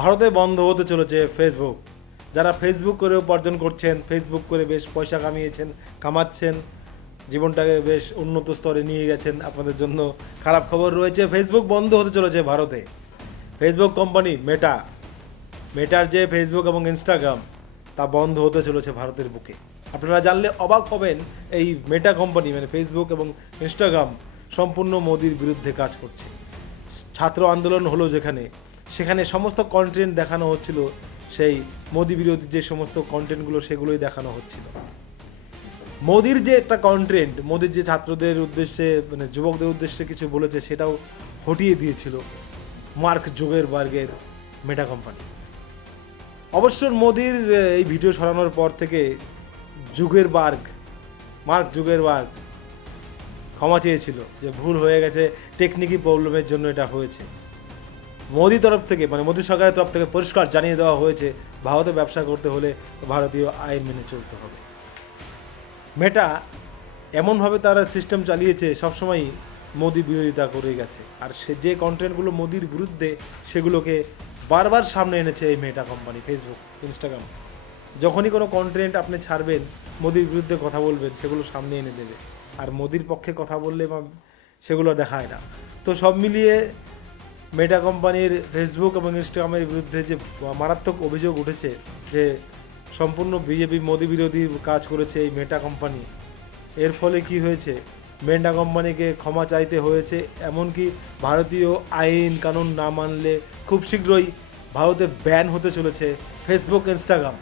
ভারতে বন্ধ হতে চলেছে ফেসবুক। যারা ফেসবুক করে উপার্জন করছেন, ফেসবুক করে বেশ পয়সা কামাচ্ছেন, জীবনটাকে বেশ উন্নত স্তরে নিয়ে গেছেন, আপনাদের জন্য খারাপ খবর রয়েছে। ফেসবুক বন্ধ হতে চলেছে ভারতে। ফেসবুক কোম্পানি মেটার যে ফেসবুক এবং ইনস্টাগ্রাম তা বন্ধ হতে চলেছে ভারতের বুকে। আপনারা জানলে অবাক হবেন, এই মেটা কোম্পানি মানে ফেসবুক এবং ইনস্টাগ্রাম সম্পূর্ণ মোদির বিরুদ্ধে কাজ করছে। ছাত্র আন্দোলন হলো সেখানে সমস্ত কন্টেন্ট দেখানো হচ্ছিল, সেই মোদি বিরোধী যে সমস্ত কন্টেন্টগুলো সেগুলোই দেখানো হচ্ছিল। মোদির যে একটা কন্টেন্ট, মোদির যে ছাত্রদের উদ্দেশ্যে মানে যুবকদের উদ্দেশ্যে কিছু বলেছে সেটাও হটিয়ে দিয়েছিল মার্ক জুকারবার্গের মেটা কোম্পানি। অবশ্য মোদির এই ভিডিও সরানোর পর থেকে মার্ক জুকারবার্গ ক্ষমা চেয়েছিল যে ভুল হয়ে গেছে, টেকনিক্যাল প্রবলেমের জন্য এটা হয়েছে। মোদি তরফ থেকে মানে মোদি সরকারের তরফ থেকে পরিষ্কার জানিয়ে দেওয়া হয়েছে, ভারতে ব্যবসা করতে হলে ভারতীয় আইন মেনে চলতে হবে। মেটা এমনভাবে তারা সিস্টেম চালিয়েছে, সবসময়ই মোদি বিরোধিতা করে গেছে, আর সে যে কন্টেন্টগুলো মোদির বিরুদ্ধে সেগুলোকে বারবার সামনে এনেছে এই মেটা কোম্পানি, ফেসবুক, ইনস্টাগ্রাম। যখনই কোনো কন্টেন্ট আপনি ছাড়বেন, মোদির বিরুদ্ধে কথা বলবেন, সেগুলো সামনে এনে দেবে, আর মোদির পক্ষে কথা বললে সেগুলো দেখায় না। তো সব মিলিয়ে মেটা কোম্পানির ফেসবুক এবং ইনস্টাগ্রামের বিরুদ্ধে যে মারাত্মক অভিযোগ উঠেছে যে সম্পূর্ণ বিজেপি মোদি বিরোধী কাজ করেছে এই মেটা কোম্পানি, এর ফলে কি হয়েছে, মেটা কোম্পানিকে ক্ষমা চাইতে হয়েছে। এমনকি ভারতীয় আইন কানুন না মানলে খুব শীঘ্রই ভারতে ব্যান হতে চলেছে ফেসবুক, ইনস্টাগ্রাম।